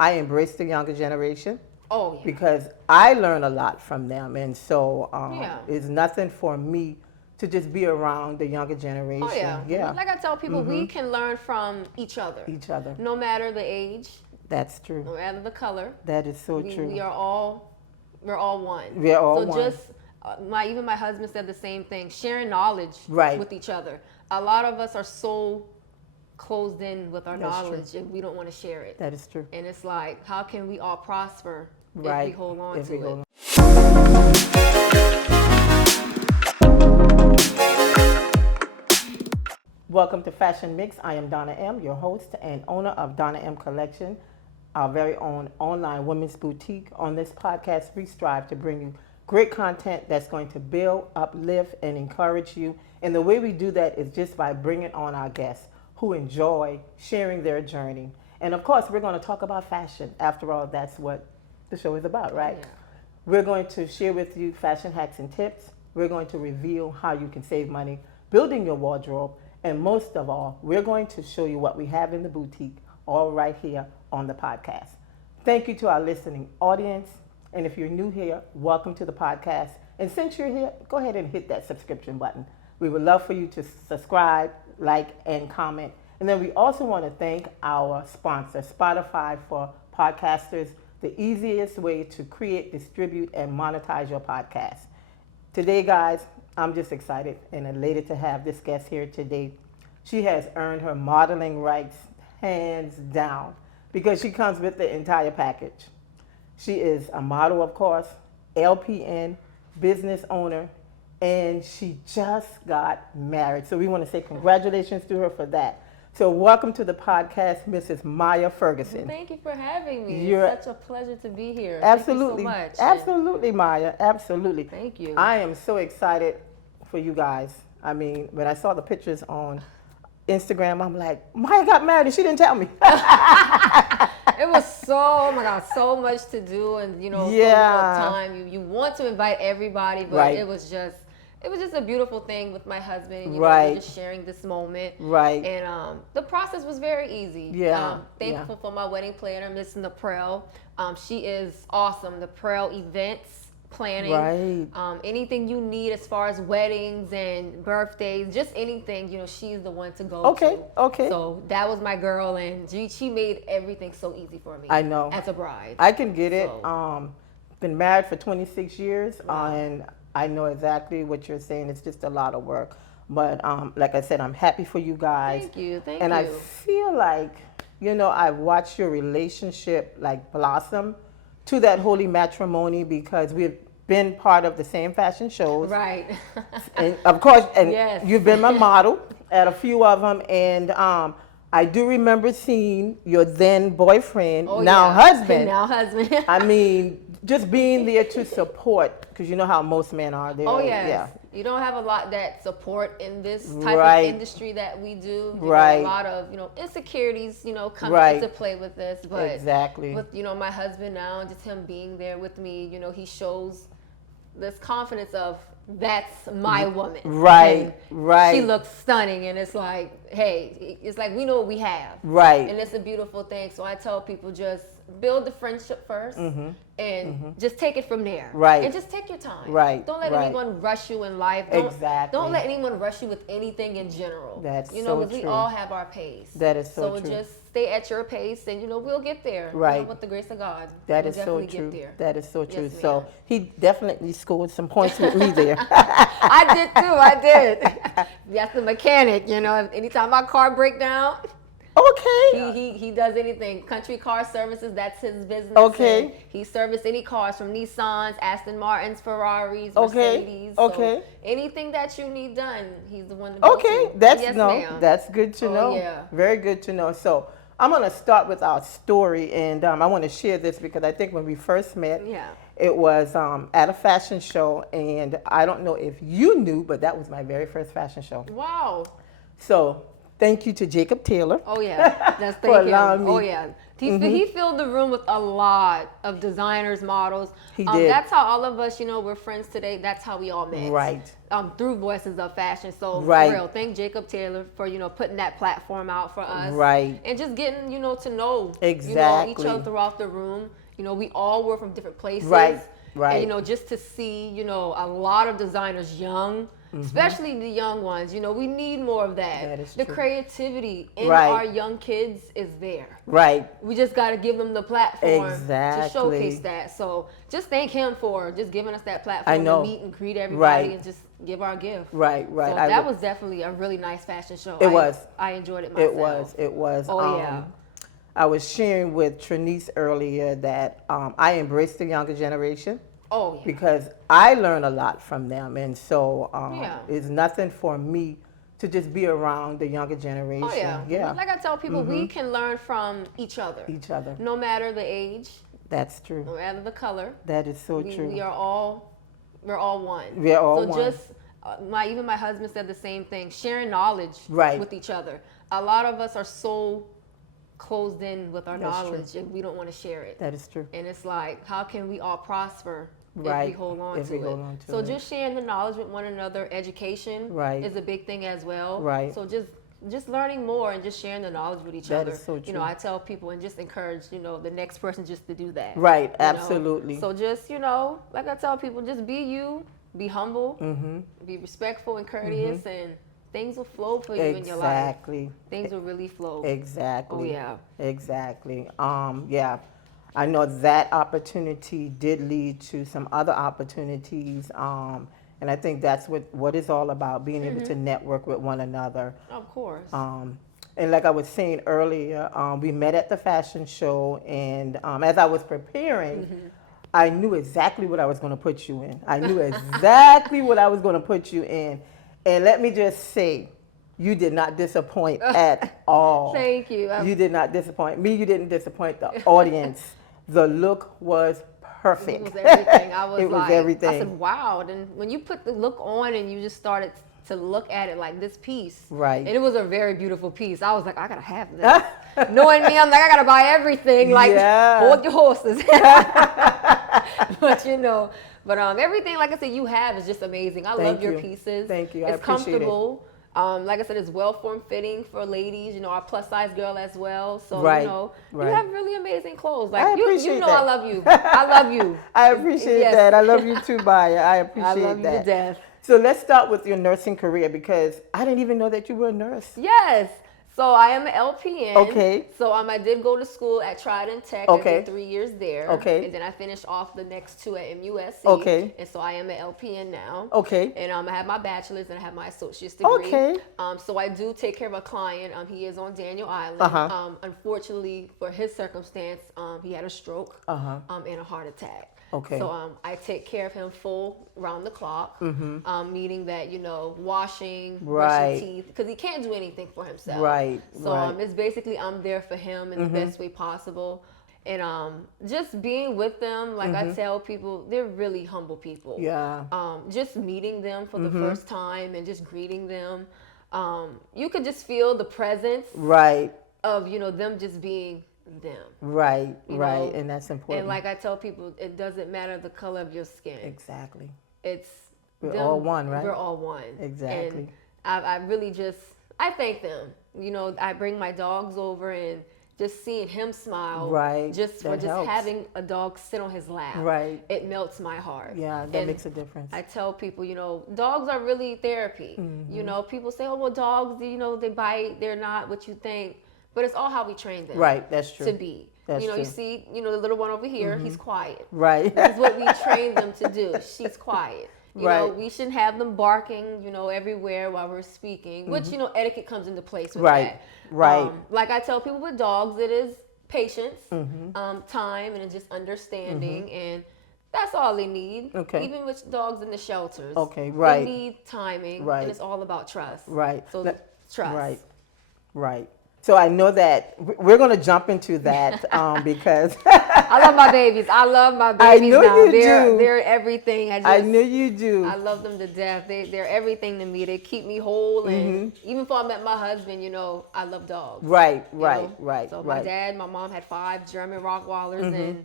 I embrace the younger generation. Oh, yeah. Because I learn a lot from them. And so Yeah. it's nothing for me to just be around the younger generation. Oh, yeah. Yeah. Like I tell people, we can learn from each other. Each other. No matter the age, That's true. no matter the color. That is so true. We're all one. We're all one. So just, even my husband said the same thing, sharing knowledge Right. with each other. A lot of us are so closed in with our That's knowledge true. and we don't want to share it. That is true. And it's like, how can we all prosper Right. if we hold on If to we it? hold on. Welcome to Fashion Mix. I am Donna M., your host and owner of Donna M. Collection, our very own online women's boutique. On this podcast, we strive to bring you great content that's going to build, uplift, and encourage you. And the way we do that is just by bringing on our guests who enjoy sharing their journey. And of course, we're going to talk about fashion. After all, that's what the show is about, right? Yeah. We're going to share with you fashion hacks and tips. We're going to reveal how you can save money building your wardrobe. And most of all, we're going to show you what we have in the boutique, all right here on the podcast. Thank you to our listening audience. And if you're new here, welcome to the podcast. And since you're here, go ahead and hit that subscription button. We would love for you to subscribe, like, and comment. And then we also want to thank our sponsor, Spotify for podcasters, the easiest way to create, distribute, and monetize your podcast. Today, guys, I'm just excited and elated to have this guest here today. She has earned her modeling rights hands down because she comes with the entire package. She is a model, of course, LPN, business owner, and she just got married. So we want to say congratulations to her for that. So welcome to the podcast, Mrs. Maya Ferguson. Thank you for having me. It's such a pleasure to be here. Absolutely. Thank you so much. Absolutely, Maya. Absolutely. Thank you. I am so excited for you guys. I mean, when I saw the pictures on Instagram, I'm like, Maya got married and she didn't tell me. It was so much to do, and so little time. You want to invite everybody, but Right. it was just a beautiful thing with my husband. Right. We're just sharing this moment. Right. And the process was very easy. Yeah. Thankful for my wedding planner, Miss Naprel. She is awesome. Naprel events planning. Right. Anything you need as far as weddings and birthdays, just anything, she's the one to go Okay, to. okay. So that was my girl, and she made everything so easy for me. I know. As a bride. I can get it. So. Been married for 26 years, Wow. and I know exactly what you're saying. It's just a lot of work. But like I said, I'm happy for you guys. Thank you. And I feel like, I've watched your relationship like blossom to that holy matrimony because we've been part of the same fashion shows. Right. And of course, and Yes. you've been my model at a few of them. And I do remember seeing your then boyfriend, now husband. Now husband. I mean, just being there to support, because you know how most men are there. Oh, yes. Yeah. You don't have a lot that support in this type Right. of industry that we do. Right. A lot of, insecurities, come Right. into play with this. But Exactly. with, my husband now, just him being there with me, he shows this confidence of, that's my woman. Right, And right. She looks stunning, and it's like, hey, it's like we know what we have. Right. And it's a beautiful thing. So I tell people, just build the friendship first, and just take it from there. Right. And just take your time. Right, Don't let right. anyone rush you in life. Exactly. Don't let anyone rush you with anything in general. That's so so because we true. all have our pace. That is so So true. just stay at your pace, and we'll get there. Right. With the grace of God. That we'll is so definitely true. Get there. That is so true. Yes, So ma'am. he definitely scored some points with me there. I did too. I did. That's the mechanic. Anytime my car break down. Okay. He does anything. Country Car Services, that's his business. Okay. And he serviced any cars from Nissans, Aston Martins, Ferraris, Okay. Mercedes. Okay. So anything that you need done, he's the one to go Okay. to. That's yes, no. ma'am. That's good to Oh, know. yeah. Very good to know. So I'm gonna start with our story, and I want to share this because I think when we first met, Yeah. it was at a fashion show, and I don't know if you knew, but that was my very first fashion show. Wow. So thank you to Jacob Taylor. Oh yeah, that's For thank allowing him. me. Oh yeah, he filled the room with a lot of designers, models. He did. That's how all of us, we're friends today. That's how we all met. Right. Through Voices of Fashion. So Right. for real, thank Jacob Taylor for putting that platform out for us. Right. And just getting to know Exactly. each other throughout the room. We all were from different places. Right. Right. And just to see a lot of designers young. Especially the young ones, we need more of that. That is the true. creativity in Right. our young kids is there. Right. We just got to give them the platform Exactly. to showcase that. So just thank him for just giving us that platform I know. to meet and greet everybody Right. and just give our gift. Right. Right. So that was definitely a really nice fashion show. It was. I enjoyed it myself. It was. Oh yeah. I was sharing with Trinice earlier that I embrace the younger generation. Oh yeah. Because I learn a lot from them, and so Yeah. it's nothing for me to just be around the younger generation. Oh yeah. Yeah. Like I tell people, we can learn from each other. Each other. No matter the age, That's true. no matter the color. That is so true. We're all one. We're all one. So just even my husband said the same thing. Sharing knowledge Right. with each other. A lot of us are so closed in with our That's knowledge and we don't want to share it. That is true. And it's like, how can we all prosper Right. if we hold on If to we it? hold on to So it. just sharing the knowledge with one another, education Right. is a big thing as well. Right. So just learning more and just sharing the knowledge with each That other. is so true. I tell people and just encourage, the next person just to do that. Right. you know? Absolutely. So just, like I tell people, just be you, be humble, be respectful and courteous, and things will flow for you in your life. Exactly. Things will really flow. Exactly. Oh, yeah. Exactly. Yeah. I know that opportunity did lead to some other opportunities. And I think that's what it's all about, being able to network with one another. Of course. And like I was saying earlier, we met at the fashion show, and as I was preparing, I knew exactly what I was going to put you in. I knew exactly what I was going to put you in. And let me just say, you did not disappoint at all. Thank you. You did not disappoint me. You didn't disappoint the audience. The look was perfect. It was everything. I was It was like, everything. I said, wow. Then when you put the look on and you just started to look at it like this piece. Right. And it was a very beautiful piece. I was like, I gotta have this. Knowing me, I'm like, I gotta buy everything. Like, hold your horses. But everything, like I said, you have is just amazing. I love your pieces. Thank you. I It's appreciate comfortable. Like I said, it's well form fitting for ladies. Our plus size girl as well. So Right. you have really amazing clothes. Like I appreciate that. I love you. I love you. I appreciate Yes. that. I love you too, Baya. I I appreciate love you that. to death. So let's start with your nursing career, because I didn't even know that you were a nurse. Yes. So I am an LPN. Okay. So I did go to school at Trident Tech. Okay. I did 3 years there. Okay. And then I finished off the next 2 at MUSC. Okay. And so I am an LPN now. Okay. And I have my bachelor's and I have my associate's degree. Okay. So I do take care of a client. He is on Daniel Island. Unfortunately for his circumstance, he had a stroke and a heart attack. Okay. So I take care of him full round the clock, meaning that washing, brushing teeth, because he can't do anything for himself. Right. So right. it's basically I'm there for him in the best way possible, and just being with them. Like I tell people, they're really humble people. Yeah. Just meeting them for the first time and just greeting them, you could just feel the presence. Right. Of them just being them. Right, you right, know? and that's important. And like I tell people, it doesn't matter the color of your skin. Exactly. We're all one, right? We're all one. Exactly. And I really I thank them. I bring my dogs over and just seeing him smile. Right. Just for That helps. having a dog sit on his lap. Right. It melts my heart. Yeah, that makes a difference. I tell people, dogs are really therapy. People say, oh, well, dogs, they bite. They're not what you think. But it's all how we train them. Right, that's true. To be. That's true. You see, the little one over here, he's quiet. Right. This is what we train them to do. She's quiet. You know, Right. we shouldn't have them barking, everywhere while we're speaking, which, etiquette comes into place with Right. that. Right. Like I tell people with dogs, it is patience, time, and it's just understanding. And that's all they need. Okay. Even with dogs in the shelters. Okay, right. They need timing. Right. And it's all about trust. Right. So That- trust. Right. Right. So I know that we're going to jump into that because I love my babies. I love my babies. I know now. you do. They're everything. I know you do. I love them to death. They're everything to me. They keep me whole. And even before I met my husband, I love dogs. Right. So my dad, my mom had 5 German Rottweilers, and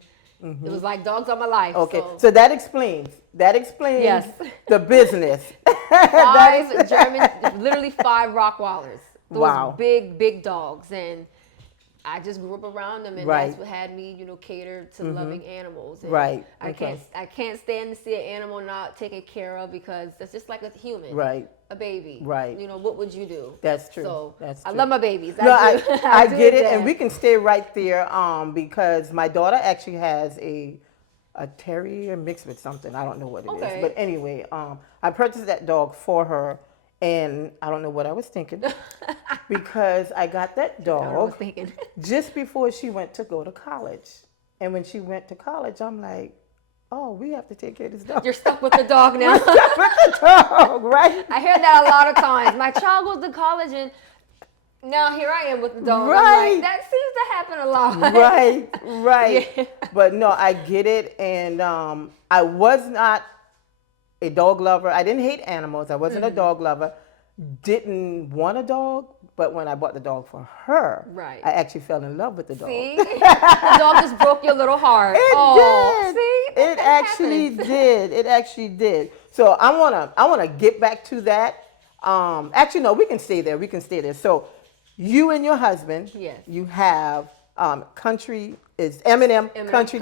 it was like dogs are my life. Okay, so that explains Yes. the business. 5 German, literally 5 Rottweilers. Those Wow. big dogs, and I just grew up around them, and Right. that's what had me, cater to loving animals. And Right. I can't stand to see an animal not taken care of, because that's just like a human. Right. A baby. Right. What would you do? That's true. So That's I true. love my babies. No, I do get it, that. and we can stay right there because my daughter actually has a terrier mixed with something. I don't know what it Okay. is, but anyway, I purchased that dog for her, and I don't know what I was thinking because I got that I don't know what I was dog thinking. just before she went to go to college, and when she went to college, I'm like, oh, we have to take care of this dog. You're stuck with the dog now. with the dog, right? I hear that a lot of times. My child goes to college, and now here I am with the dog. Right. I'm like, that seems to happen a lot. Right. Yeah. But no, I get it, and I was not a dog lover. I didn't hate animals. I wasn't a dog lover. Didn't want a dog, but when I bought the dog for her, Right. I actually fell in love with the dog. See? The dog just broke your little heart. It did. See? It actually did. It actually did. So I wanna get back to that. Actually, no, we can stay there. We can stay there. So you and your husband, Yes. you have M&M Kountry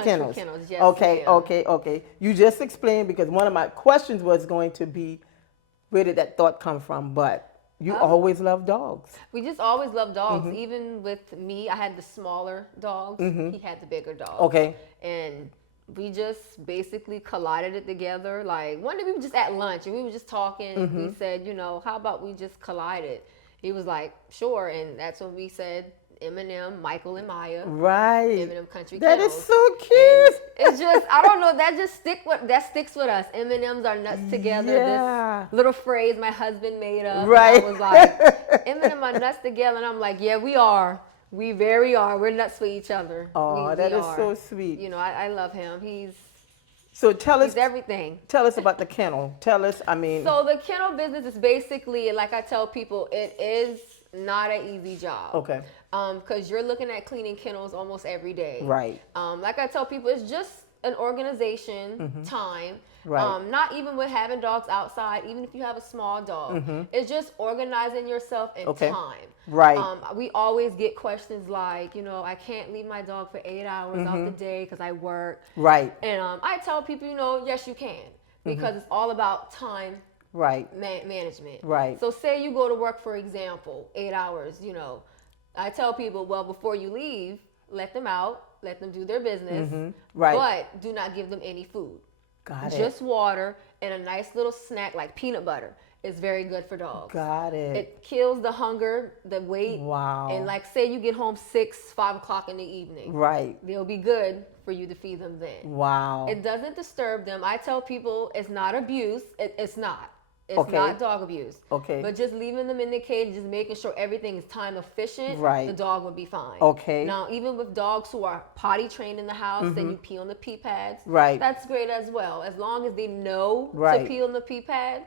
Kennels. Yes, Okay, ma'am. okay. You just explained, because one of my questions was going to be, where did that thought come from? But you always love dogs. We just always loved dogs. Even with me, I had the smaller dogs. He had the bigger dogs. Okay. And we just basically collided it together. Like one day we were just at lunch and we were just talking. We said, how about we just collide it? He was like, sure. And that's when we said M&M, Michael and Maya. Right. M&M Kountry That Kennels. is so cute. It's just, I don't know, that sticks with us. M&Ms are nuts together. Yeah. This little phrase my husband made up. Right. And I was like, M&M are nuts together. And I'm like, yeah, we are. We very are. We're nuts for each other. Oh, that is are. so sweet. I love him. So tell us He's everything. Tell us about the kennel. Tell us, So the kennel business is basically, like I tell people, it is not an easy job. Okay. Because you're looking at cleaning kennels almost every day. Right. Like I tell people, it's just an organization time. Right. Not even with having dogs outside, even if you have a small dog. It's just organizing yourself and time. Right. We always get questions like, I can't leave my dog for 8 hours out the day because I work. Right. And I tell people, yes, you can, because it's all about time Right. management. Right. So say you go to work, for example, 8 hours, I tell people, well, before you leave, let them out, let them do their business, Right. but do not give them any food. Got it. Just water and a nice little snack like peanut butter is very good for dogs. Got it. It kills the hunger, the weight. Wow. And like say you get home 5 o'clock in the evening. Right. They'll be good for you to feed them then. Wow. It doesn't disturb them. I tell people it's not abuse. It's not. It's Okay. not dog abuse. Okay. But just leaving them in the cage, just making sure everything is time efficient, Right. the dog would be fine. Okay. Now, even with dogs who are potty trained in the house and you pee on the pee pads, Right. that's great as well. As long as they know Right. to pee on the pee pad,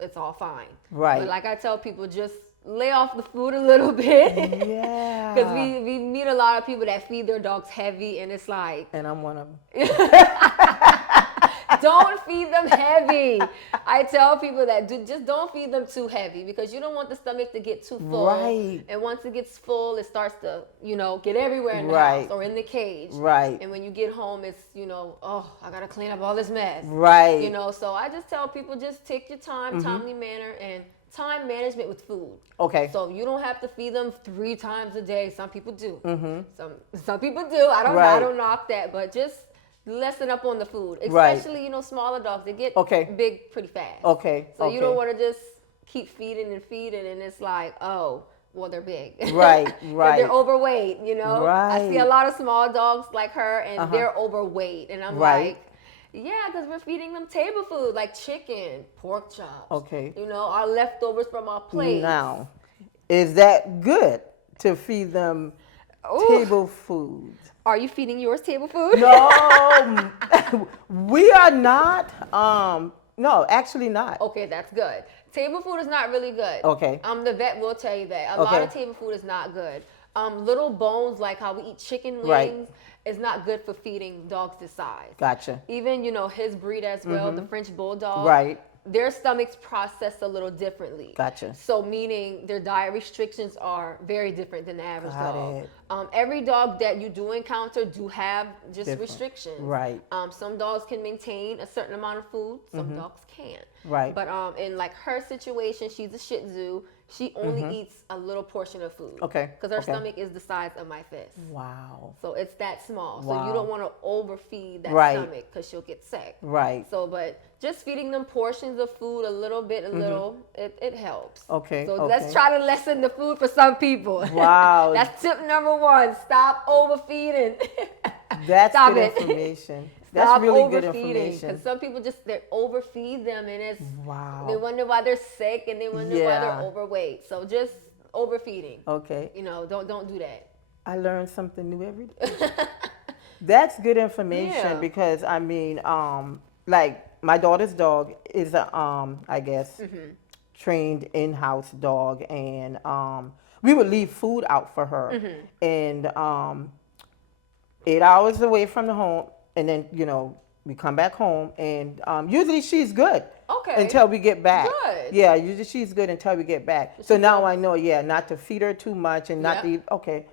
it's all fine. Right. But like I tell people, just lay off the food a little bit. Yeah. Because we meet a lot of people that feed their dogs heavy, and it's like, And I'm one of them. don't feed them heavy. I tell people that just don't feed them too heavy, because you don't want the stomach to get too full. Right. And once it gets full, it starts to, get everywhere in the Right. house or in the cage. Right. And when you get home, it's, oh, I got to clean up all this mess. Right. So I just tell people, just take your time, timely manner, and time management with food. Okay. So you don't have to feed them 3 times a day. Some people do. Some people do. I Right. don't knock that, but just lessen up on the food, Right. especially smaller dogs. They get Okay. big pretty fast. Okay. So okay. you don't want to just keep feeding, and it's like, oh, well, they're big. Right, And right. they're overweight. I see a Right. lot of small dogs like her, and they're overweight, and I'm Right. like, yeah, because we're feeding them table food like chicken, pork chops. Okay. Our leftovers from our plate. Now, is that good to feed them Ooh. table food. Are you feeding yours table food? No, we are not. No, actually not. Okay, that's good. Table food is not really good. Okay. The vet will tell you that. A lot of table food is not good. Little bones, like how we eat chicken wings, Right. is not good for feeding dogs this size. Gotcha. Even, his breed as well, the French Bulldog. Right. Their stomachs process a little differently. Gotcha. So meaning their diet restrictions are very different than the average Got dog. it. Every dog that you do encounter do have just Different. restrictions. Right. Some dogs can maintain a certain amount of food. Some dogs can't. Right. But in like her situation, she's a Shih Tzu. She only eats a little portion of food. Okay. Because her Okay. stomach is the size of my fist. Wow. So it's that small. So Wow. you don't want to overfeed that Right. stomach because she'll get sick. Right. So, but just feeding them portions of food, a little bit, it helps. Okay. So okay. let's try to lessen the food for some people. Wow. That's tip number 1. Stop overfeeding. That's Stop good it. information. Stop That's really good overfeeding. information. Because some people they overfeed them and it's Wow. they wonder why they're sick and they wonder why Yeah. they're overweight. So just overfeeding. Okay. Don't do that. I learn something new every day. That's good information Yeah. because I mean, like my daughter's dog is a I guess trained in-house dog, and we would leave food out for her, and 8 hours away from the home, and then we come back home, and usually she's good. Okay. Until we get back. Good. Yeah, usually she's good until we get back. So now I know, not to feed her too much and not to eat. Okay.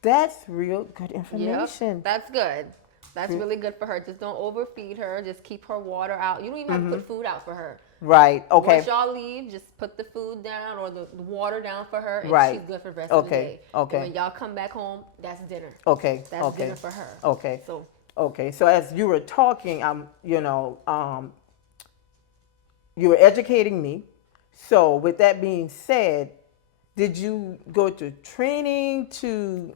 That's real good information. Yep, that's good. That's really good for her. Just don't overfeed her. Just keep her water out. You don't even have to put food out for her. Right. Okay. Once y'all leave, just put the food down or the water down for her, and Right. she's good for the rest of the day. Okay. And when y'all come back home, that's dinner. Okay. That's okay. dinner for her. Okay. So Okay. So as you were talking, you were educating me. So with that being said, did you go to training to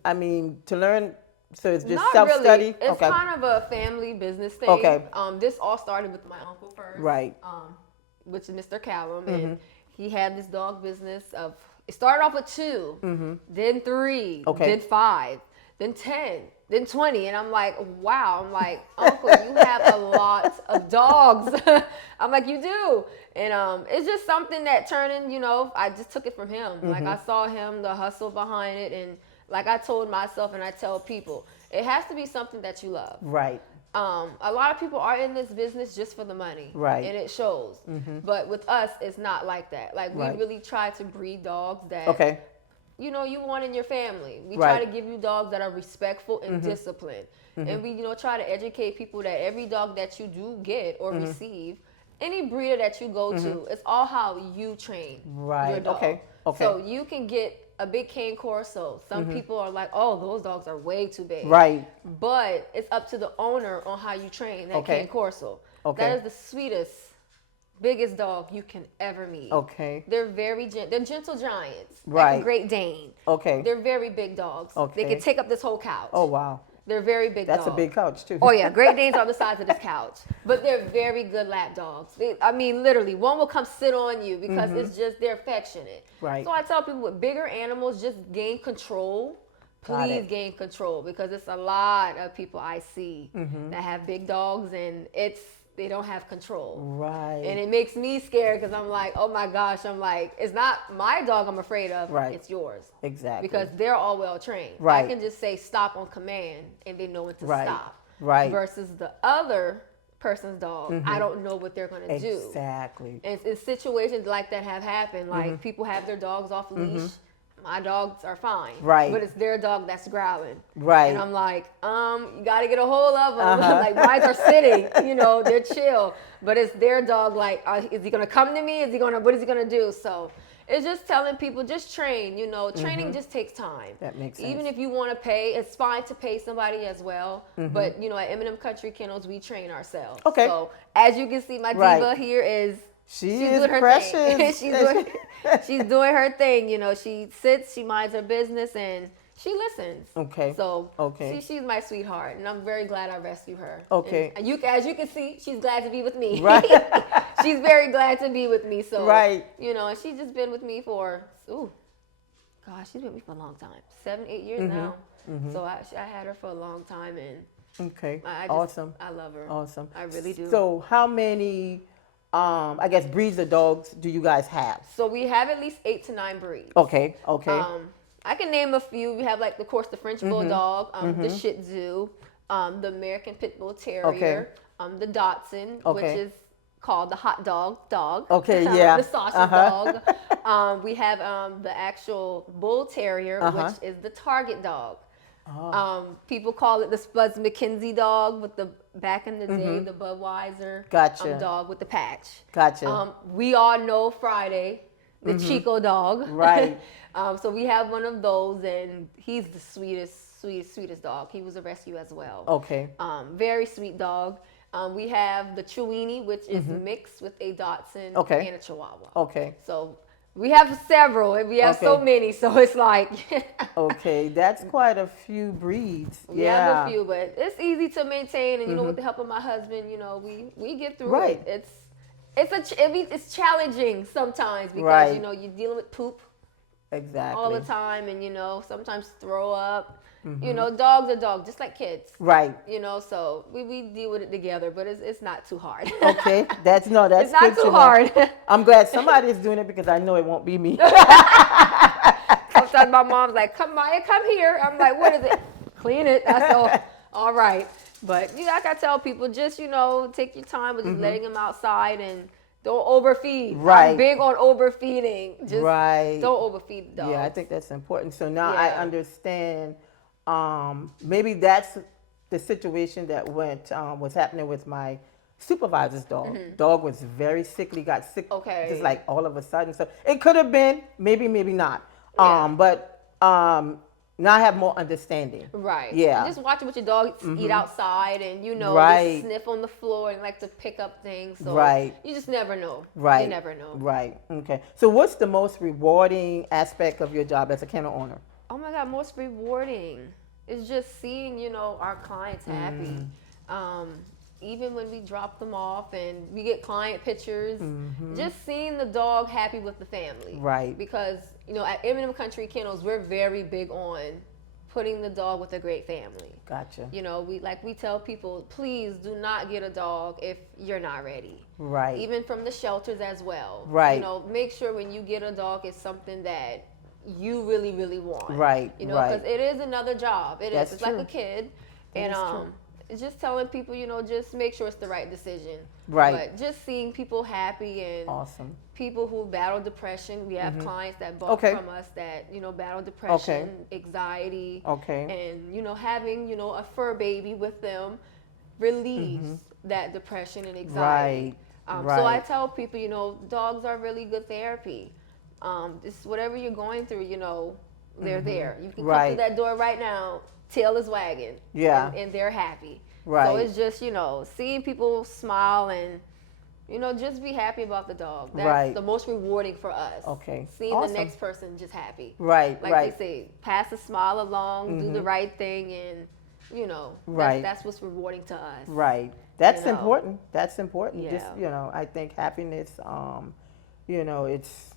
learn? So it's just not self-study? really. It's Okay. kind of a family business thing. Okay. This all started with my uncle first. Right. Which is Mr. Callum, and he had this dog business of. It started off with 2, then 3, Okay. then 5, then 10, then 20, and I'm like, wow. I'm like, Uncle, you have a lot of dogs. I'm like, you do, and it's just something that turning. I just took it from him. Like I saw him, the hustle behind it, and like I told myself, and I tell people, it has to be something that you love. Right. A lot of people are in this business just for the money. Right. And it shows. But with us, it's not like that. Like, we Right. really try to breed dogs that, Okay. you want in your family. We Right. try to give you dogs that are respectful and disciplined. And we, try to educate people that every dog that you do get or receive, any breeder that you go to, it's all how you train Right. your dog. Okay. Okay. So you can get a big cane corso. Some people are like, oh, those dogs are way too big. Right. But it's up to the owner on how you train that Okay. cane corso. Okay. That is the sweetest, biggest dog you can ever meet. Okay. They're they're gentle giants. Like Right. a Great Dane. Okay. They're very big dogs. Okay. They can take up this whole couch. Oh wow. They're very big That's dogs. a big couch too. Oh yeah, Great Danes are the size of this couch, but they're very good lap dogs. Literally, one will come sit on you because it's just they're affectionate. Right. So I tell people with bigger animals, just gain control. Got Please it. gain control because it's a lot of people I see that have big dogs and they don't have control. Right. And it makes me scared because I'm like, oh my gosh, I'm like, it's not my dog I'm afraid of, Right. it's yours. Exactly. Because they're all well trained. Right. I can just say stop on command and they know when to Right. stop. Right. Versus the other person's dog, I don't know what they're going to do. Exactly. And it's situations like that have happened. Like people have their dogs off leash. My dogs are fine. Right. But it's their dog that's growling. Right. And I'm like, you got to get a hold of them. Like, mine are sitting, they're chill. But it's their dog, like, is he going to come to me? What is he going to do? So it's just telling people, just train, training just takes time. That makes sense. Even if you want to pay, it's fine to pay somebody as well. But, at M&M Kountry Kennels, we train ourselves. Okay. So as you can see, my Right. diva here is She's doing her precious. thing. she's doing her thing. She sits, she minds her business, and she listens. Okay. So Okay. she's my sweetheart, and I'm very glad I rescued her. Okay. And as you can see, she's glad to be with me. Right. She's very glad to be with me. So Right. and she's just been with me for gosh, she's been with me for a long time. 7, 8 years now. So I had her for a long time, and Okay. I Awesome. I love her. Awesome. I really do. So how many, I guess, breeds of dogs do you guys have? So we have at least 8 to 9 breeds. Okay. Okay. I can name a few. We have like, of course, the French Bulldog, the Shih Tzu, the American Pit Bull Terrier, the Dachshund, which is called the hot dog. Okay, yeah. The sausage dog. We have the actual Bull Terrier, which is the Target dog. People call it the Spuds McKenzie dog with the, back in the day, the Budweiser dog with the patch. Gotcha. We all know Friday, the Chico dog. Right. So we have one of those, and he's the sweetest dog. He was a rescue as well. Okay. Very sweet dog. We have the Chiweenie, which is mixed with a Dachshund and a Chihuahua. Okay. So we have several, and we have so many, so it's like. Okay, that's quite a few breeds. We have a few, but it's easy to maintain, and you know, with the help of my husband, you know, we get through it. It's challenging sometimes because you know, you're dealing with poop all the time, and you know, sometimes throw up. You know, dogs are dogs, just like kids. Right. You know, so we deal with it together, but it's not too hard. Okay, that's it's not too hard. I'm glad somebody is doing it because I know it won't be me. Sometimes my mom's like, come here. I'm like, what is it? Clean it. That's all right. But you know, like I tell people, just, you know, take your time with just letting them outside and don't overfeed. Right. I'm big on overfeeding. Just don't overfeed the dogs. Yeah, I think that's important. So now I understand. Maybe that's the situation that was happening with my supervisor's dog. Dog was very sickly, got sick just like all of a sudden. So it could have been, maybe not. But now I have more understanding. Right. Yeah. And just watching what your dog eat outside, and you know, just sniff on the floor and like to pick up things. So you just never know. Right. You never know. Right. Okay. So what's the most rewarding aspect of your job as a kennel owner? Oh my God, most rewarding is just seeing, you know, our clients happy. Even when we drop them off and we get client pictures, just seeing the dog happy with the family. Right. Because, you know, at M&M Kountry Kennels, we're very big on putting the dog with a great family. Gotcha. You know, we tell people, please do not get a dog if you're not ready. Right. Even from the shelters as well. Right. You know, make sure when you get a dog, it's something that you really, really want. Right. You know, because it is another job. It's true. Like a kid. And it's just telling people, you know, just make sure it's the right decision. Right. But just seeing people happy and people who battle depression. We have clients that bought from us that, you know, battle depression, anxiety. And, you know, having, you know, a fur baby with them relieves that depression and anxiety. Right. So I tell people, you know, dogs are really good therapy. Just whatever you're going through, you know, they're there. You can come through that door right now, tail is wagging. Yeah. And they're happy. Right. So it's just, you know, seeing people smile and, you know, just be happy about the dog. That's the most rewarding for us. Okay. Seeing the next person just happy. Right. Like they say, pass a smile along, do the right thing, and, you know, that's what's rewarding to us. Right. That's important. That's important. Yeah. Just, you know, I think happiness, you know, it's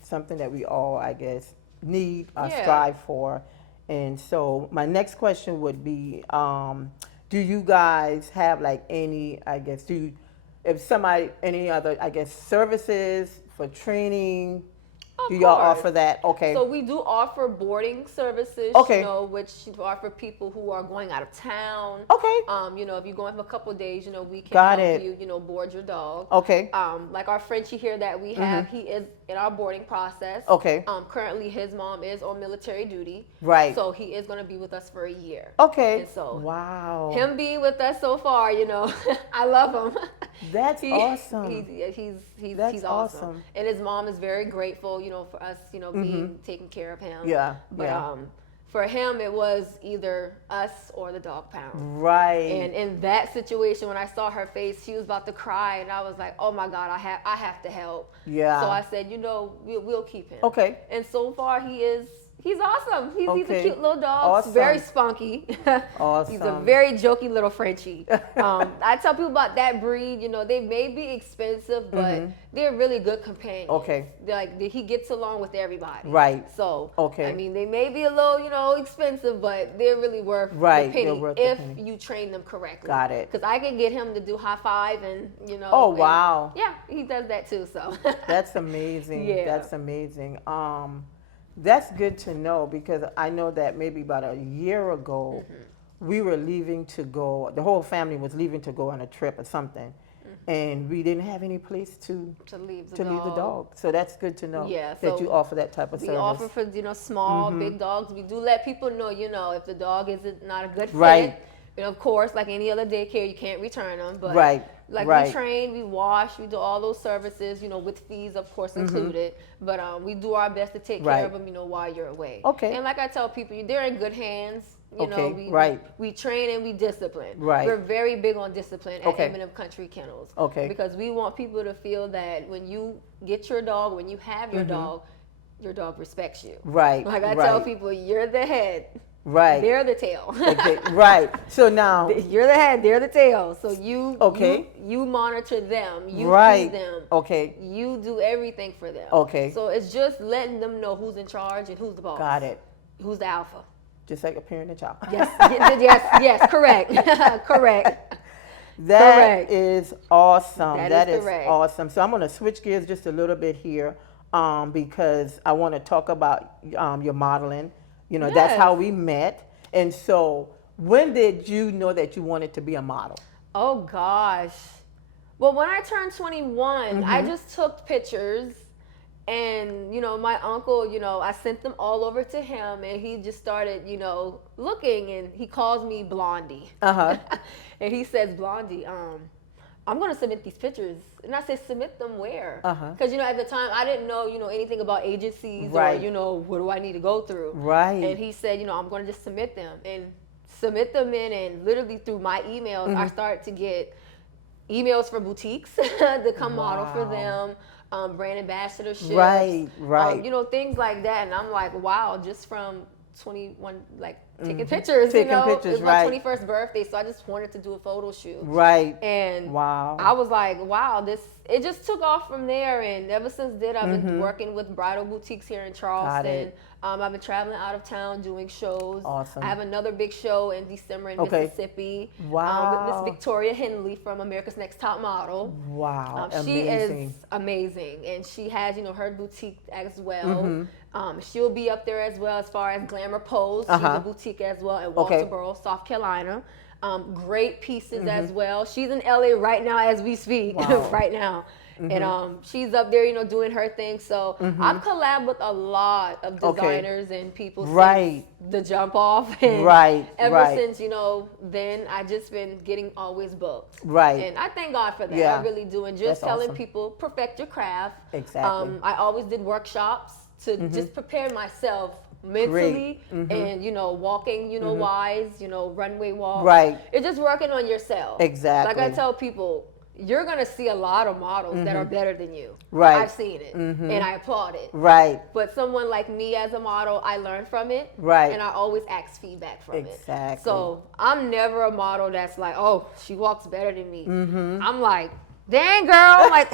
something that we all, I guess, need or strive for. And so my next question would be, do you guys have like any, I guess, any other, I guess, services for training? Do y'all offer that? Okay. So we do offer boarding services, you know, which are for people who are going out of town. Okay. You know, if you're going for a couple of days, you know, we can help you, you know, board your dog. Okay. Like our Frenchie here that we have, he is in our boarding process. Okay. Currently his mom is on military duty. Right. So he is going to be with us for a year. Okay. And so him being with us so far, you know, I love him. That's awesome. He's awesome. And his mom is very grateful, you know, for us, you know, being taking care of him. Yeah. But for him, it was either us or the dog pound. Right. And in that situation, when I saw her face, she was about to cry, and I was like, oh my God, I have to help. Yeah. So I said, you know, we'll keep him. Okay. And so far, he is He's awesome. He's a Okay. cute little dog. Awesome. Very spunky. He's a Awesome. very jokey little Frenchie. I tell people about that breed. You know, they may be expensive, but they're really good companions. Okay. They're like he gets along with everybody. Right. So Okay. I mean, they may be a little, you know, expensive, but they're really worth Right. the penny They're worth the if penny. you train them correctly. Got it. Because I can get him to do high five and, you know. Oh, and- wow. Yeah, he does that too. So. That's amazing. Yeah. That's amazing. That's good to know because I know that maybe about a year ago, we were leaving to go, the whole family was leaving to go on a trip or something. And we didn't have any place to leave leave the dog. So that's good to know Yeah, that so you offer that type of We service. offer for, you know, small, big dogs. We do let people know, you know, if the dog is not a good fit. Right. You know, of course, like any other daycare, you can't return them. But Right, like right. we train, we wash, we do all those services, you know, with fees, of course, included. But we do our best to take care Right. of them, you know, while you're away. Okay. And like I tell people, they're in good hands. You know, Okay, right. we train and we discipline. Right. We're very big on discipline at Okay. M&M Kountry Kennels. Okay. Because we want people to feel that when you get your dog, when you have your dog respects you. Right. Like I right, tell people, you're the head, Right. they're the tail. Okay. Right. So now. You're the head, they're the tail. So you Okay. you monitor them, you Right. feed them, Okay. you do everything for them. Okay. So it's just letting them know who's in charge and who's the boss. Got it. Who's the alpha. Just like a parent and child. Yes, yes, correct, correct. That Correct. is awesome. That is is correct. awesome. So I'm going to switch gears just a little bit here because I want to talk about your modeling. You know, that's Yes. how we met. And so when did you know that you wanted to be a model? Oh gosh. Well, when I turned 21, I just took pictures and, you know, my uncle, you know, I sent them all over to him and he just started, you know, looking and he calls me Blondie. Uh-huh. And he says, Blondie, I'm going to submit these pictures. And I said, submit them where? Uh-huh. Because, you know, at the time I didn't know, you know, anything about agencies Right. or, you know, what do I need to go through? Right. And he said, you know, I'm going to just submit them and submit them in. And literally through my emails, I started to get emails from boutiques to come model for them, brand ambassadorships. Right, right. You know, things like that. And I'm like, wow, just from 21, like taking pictures, Taking you know. pictures, it was my right. 21st birthday, so I just wanted to do a photo shoot. Right. And Wow. I was like, wow, it just took off from there. And ever since then, I've been working with bridal boutiques here in Charleston. it. I've been traveling out of town doing shows. Awesome. I have another big show in December in Okay. Mississippi. Wow. With Miss Victoria Henley from America's Next Top Model. Wow. She Amazing. is amazing, and she has, you know, her boutique as well. Mm-hmm. She'll be up there as well as far as Glamour Pose. She's a boutique as well in Okay. Walterboro, South Carolina. Great pieces as well. She's in LA right now as we speak, Wow. right now. And she's up there, you know, doing her thing. So I've collabed with a lot of designers and people Right. since the jump off. And Right, ever right. since, you know, then I just been getting always booked. Right. And I thank God for that. Yeah. I really do. And That's just telling awesome. people, perfect your craft. Exactly. I always did workshops to just prepare myself mentally and, you know, walking, you know, wise, you know, runway walk. Right. It's just working on yourself. Exactly. Like I tell people, you're going to see a lot of models that are better than you. Right. I've seen it and I applaud it. Right. But someone like me as a model, I learn from it. Right. And I always ask feedback from it. Exactly. So I'm never a model that's like, oh, she walks better than me. I'm like, dang girl, like,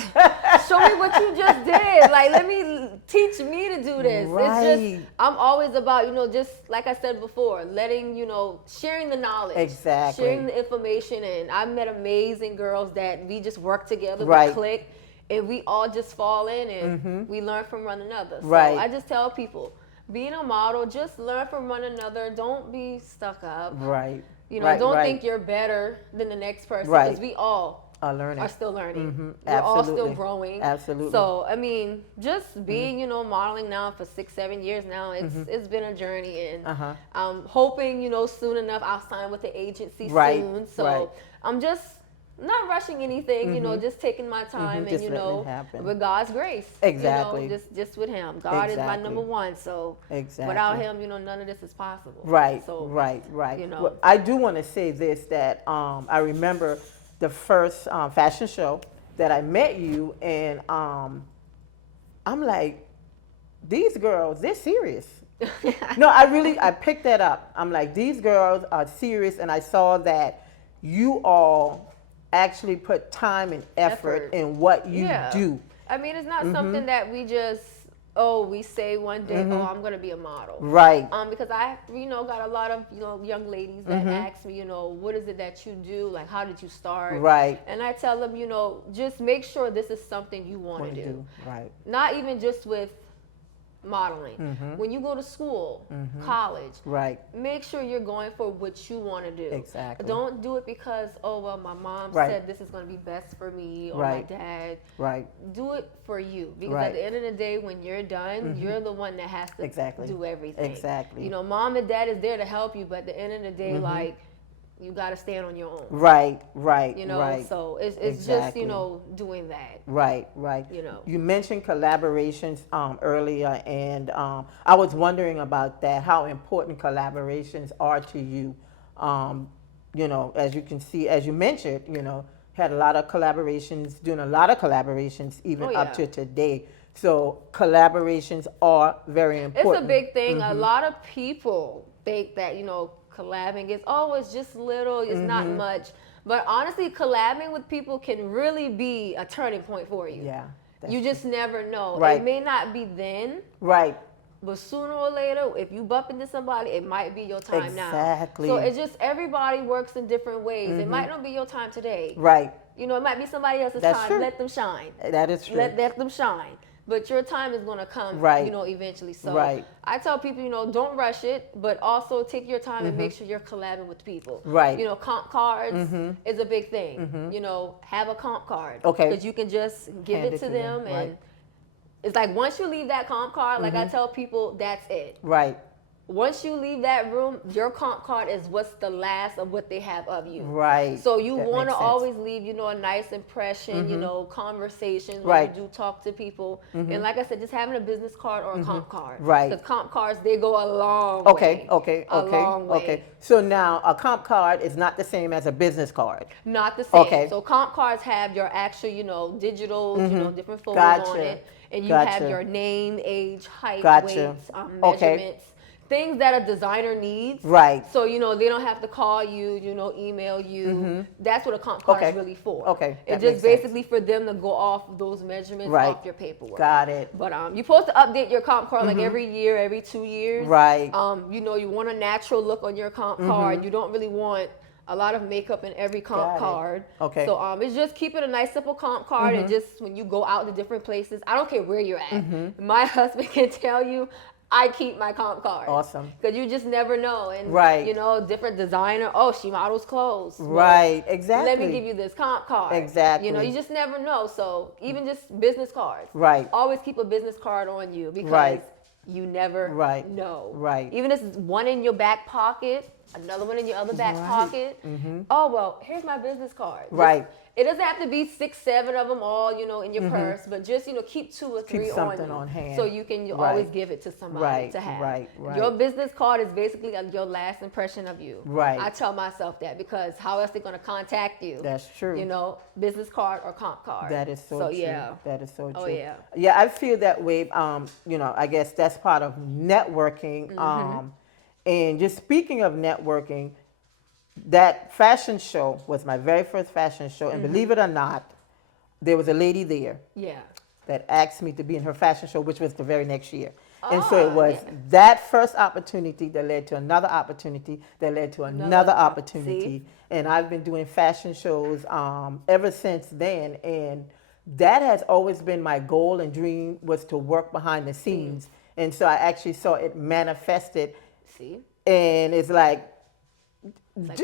show me what you just did. Like, let me teach me to do this. Right. It's just, I'm always about, you know, just like I said before, letting, you know, sharing the knowledge. Exactly. Sharing the information. And I've met amazing girls that we just work together, Right. we click, and we all just fall in and we learn from one another. So Right. I just tell people, being a model, just learn from one another. Don't be stuck up. Right. You know, Right, don't right. think you're better than the next person Right. because we all Learning. are still learning. We're Absolutely. all still growing. Absolutely. So, I mean, just being, you know, modeling now for 6-7 years now, it's been a journey. And I'm hoping, you know, soon enough I'll sign with the agency Right, soon. So right. I'm just not rushing anything, you know, just taking my time and, Just you letting know, it happen. with God's grace. Exactly. You know, just with him. God is my Exactly. number one. So Exactly. without him, you know, none of this is possible. Right, So, right. you know. Well, I do want to say this, that I remember the first fashion show that I met you, and I'm like, these girls, they're serious. No, I picked that up. I'm like, these girls are serious, and I saw that you all actually put time and effort in what you do. I mean, it's not something that we just, we say one day, I'm going to be a model. Right. Because I, got a lot of, young ladies that ask me, what is it that you do? Like, how did you start? Right. And I tell them, just make sure this is something you want to do. Right. Not even just with modeling. When you go to school, college, right, make sure you're going for what you want to do. Exactly. Don't do it because, my mom right. said this is going to be best for me, or right. my dad. Right. Do it for you, because right. at the end of the day, when you're done, you're the one that has to exactly. do everything. Exactly. Mom and dad is there to help you, but at the end of the day, like, you got to stand on your own. Right, right, right. So it's exactly. just, doing that. Right, right. You mentioned collaborations earlier, and I was wondering about that, how important collaborations are to you. As you can see, as you mentioned, had a lot of collaborations, doing a lot of collaborations even up to today. So collaborations are very important. It's a big thing. A lot of people think that, collabing is it's just little, it's not much, but honestly, collabing with people can really be a turning point for you. Yeah, you just never know. Right. It may not be then, right, but sooner or later, if you bump into somebody, it might be your time now. Exactly. So it's just, everybody works in different ways. It might not be your time today. Right. It might be somebody else's That's time. True. Let them shine. That is true. Let them shine. But your time is going to come, right. Eventually. So right. I tell people, don't rush it, but also take your time and make sure you're collabing with people. Right. Comp cards is a big thing. Have a comp card. Okay. Because you can just give it to them. And right. it's like, once you leave that comp card, like I tell people, that's it. Right. Once you leave that room, your comp card is what's the last of what they have of you. Right. So you want to always leave, a nice impression, conversations when you do talk to people. And like I said, just having a business card or a comp card. Right. Because comp cards, they go a long way. Okay. A long way. Okay. So now a comp card is not the same as a business card. Not the same. Okay. So comp cards have your actual, digitals, different photos on it. And you have your name, age, height, weight, measurements. Things that a designer needs. Right. So, they don't have to call you, email you. That's what a comp card is really for. Okay. It's just basically for them to go off those measurements off your paperwork. Got it. But you're supposed to update your comp card like every year, every 2 years. Right. You want a natural look on your comp card. You don't really want a lot of makeup in every comp card. Okay. So it's just keep it a nice simple comp card, and just when you go out to different places, I don't care where you're at. My husband can tell you, I keep my comp card. Awesome. Because you just never know. And, different designer, she models clothes. Right, exactly. Let me give you this comp card. Exactly. You just never know. So even just business cards. Right. Always keep a business card on you, because you never know. Right. Even if it's one in your back pocket, another one in your other back pocket. Oh, well, here's my business card. Right. It doesn't have to be 6, 7 of them all, in your purse, but just, keep 2 or 3 keep something on hand. So you can always give it to somebody to have. Right. Your business card is basically your last impression of you. Right. I tell myself that, because how else they going to contact you? That's true. Business card or comp card. That is so true. Yeah. That is so true. Oh, yeah. Yeah, I feel that way. I guess that's part of networking. And just speaking of networking, that fashion show was my very first fashion show, and believe it or not, there was a lady there that asked me to be in her fashion show, which was the very next year. And so it was that first opportunity that led to another opportunity that led to another opportunity. And I've been doing fashion shows ever since then. And that has always been my goal and dream, was to work behind the scenes. And so I actually saw it manifested. And it's like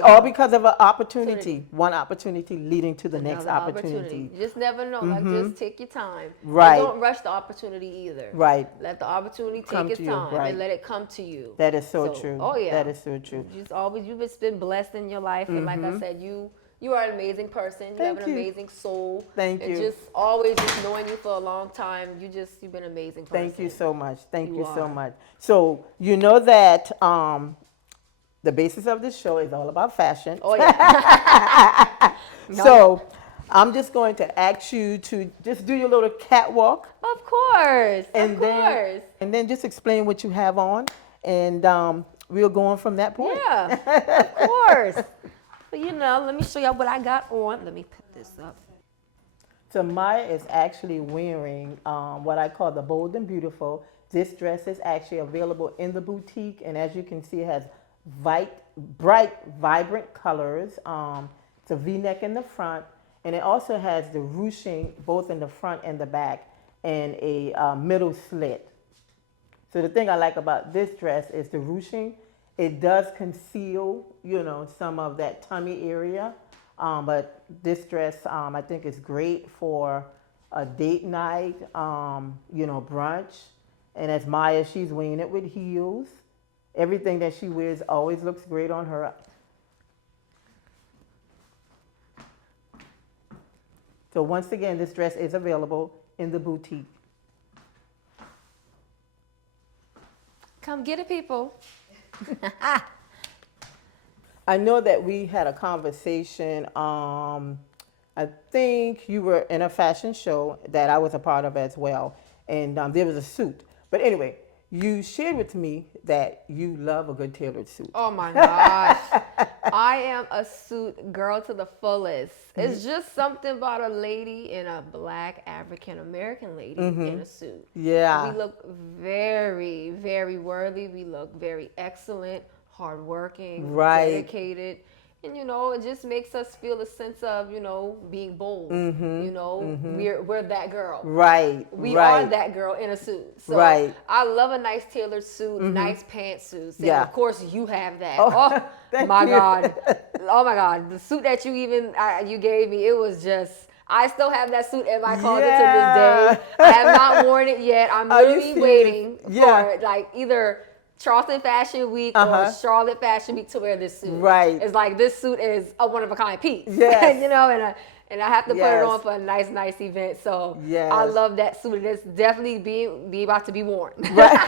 all because of an opportunity, one opportunity leading to the next opportunity. You just never know. Like, just take your time. Right. And don't rush the opportunity either. Right. Let the opportunity take its time and let it come to you. That is so true. Oh, yeah. That is so true. You've just been blessed in your life. And like I said, you are an amazing person. You have an amazing soul. Thank you. And just always just knowing you for a long time, you've been an amazing person. Thank you so much. Thank you so much. So you know that the basis of this show is all about fashion. Oh, yeah. So I'm just going to ask you to just do your little catwalk. Of course. And then just explain what you have on, and we'll go on from that point. Yeah, of course. But let me show y'all what I got on. Let me put this up. So Maya is actually wearing what I call the Bold and Beautiful. This dress is actually available in the boutique, and as you can see, it has bright, vibrant colors. It's a V-neck in the front, and it also has the ruching both in the front and the back, and a middle slit. So the thing I like about this dress is the ruching. It does conceal, some of that tummy area. But this dress, I think is great for a date night, brunch. And as Maya, she's wearing it with heels. Everything that she wears always looks great on her. So once again, this dress is available in the boutique. Come get it, people. I know that we had a conversation. I think you were in a fashion show that I was a part of as well, and there was a suit. But anyway, you shared with me that you love a good tailored suit. Oh my gosh. I am a suit girl to the fullest. It's just something about a lady in a black African American lady in a suit. Yeah. We look very, very worthy. We look very excellent, hardworking, dedicated. And it just makes us feel a sense of, being bold. We're that girl. Right. We are that girl in a suit. So I love a nice tailored suit, nice pantsuits. And of course you have that. Oh my God. Oh my God. The suit that you gave me, it was just, I still have that suit in my closet to this day. I have not worn it yet. I'm literally waiting for either Charleston Fashion Week or Charlotte Fashion Week to wear this suit. Right. It's like this suit is a one of a kind piece. Yes. And I have to put it on for a nice event. So I love that suit. It's definitely be about to be worn. Right.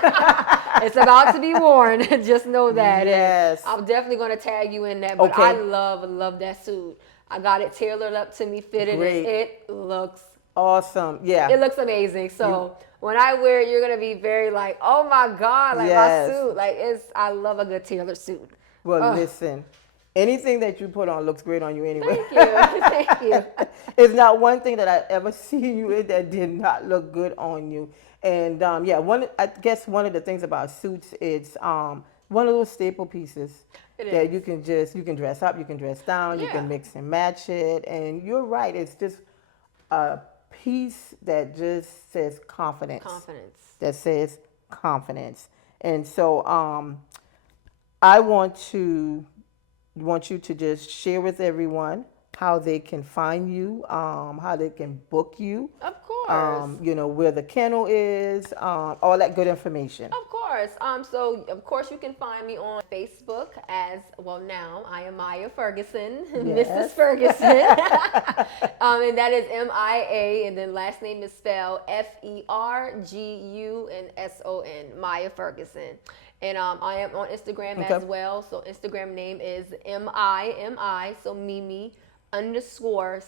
It's about to be worn. Just know that. Yes. And I'm definitely going to tag you in that. But I love that suit. I got it tailored up to me, fitted, and it looks awesome. Yeah. It looks amazing. So when I wear it, you're gonna be very like, oh my God, like my suit. I love a good tailored suit. Well, listen, anything that you put on looks great on you anyway. Thank you. Thank you. It's not one thing that I ever see you in that did not look good on you. And I guess one of the things about suits is one of those staple pieces that you can dress up, you can dress down, you can mix and match it. And you're right, it's just a piece that just says confidence. That says confidence. And so I want you to just share with everyone how they can find you, how they can book you. Of course. Where the kennel is, all that good information. Of course. So of course you can find me on Facebook as well. Now I am Maya Ferguson, Mrs. Ferguson, and that is MIA, and then last name is spelled FERGUNSON, Maya Ferguson. And I am on Instagram as well. So Instagram name is MIMI, so Mimi _CALLUM.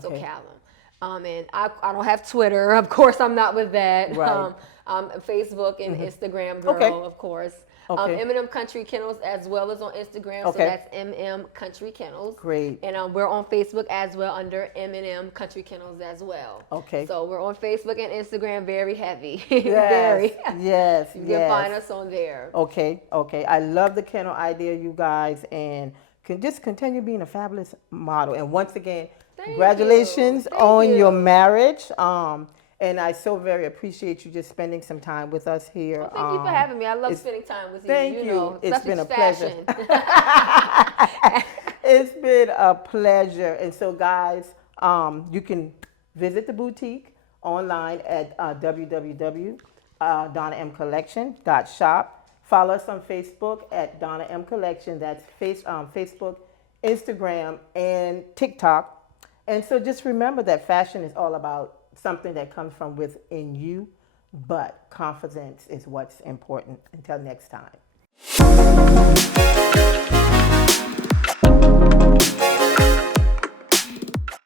So Callum. And I don't have Twitter. Of course, I'm not with that. Right. Facebook and Instagram girl, of course. M&M Kountry Kennels as well as on Instagram. So that's M&M Kountry Kennels. Great. And we're on Facebook as well under M&M Kountry Kennels as well. Okay. So we're on Facebook and Instagram very heavy. Yes. Very. Yes. You can find us on there. Okay. I love the kennel idea, you guys, and can just continue being a fabulous model. And once again, congratulations on your marriage. And I so very appreciate you just spending some time with us here. Well, thank you for having me. I love spending time with you. Thank you. It's been a pleasure. Fashion. It's been a pleasure. And so, guys, you can visit the boutique online at www.DonnaMCollection.shop. Follow us on Facebook at Donna M Collection. That's Facebook, Instagram, and TikTok. And so just remember that fashion is all about something that comes from within you, but confidence is what's important. Until next time.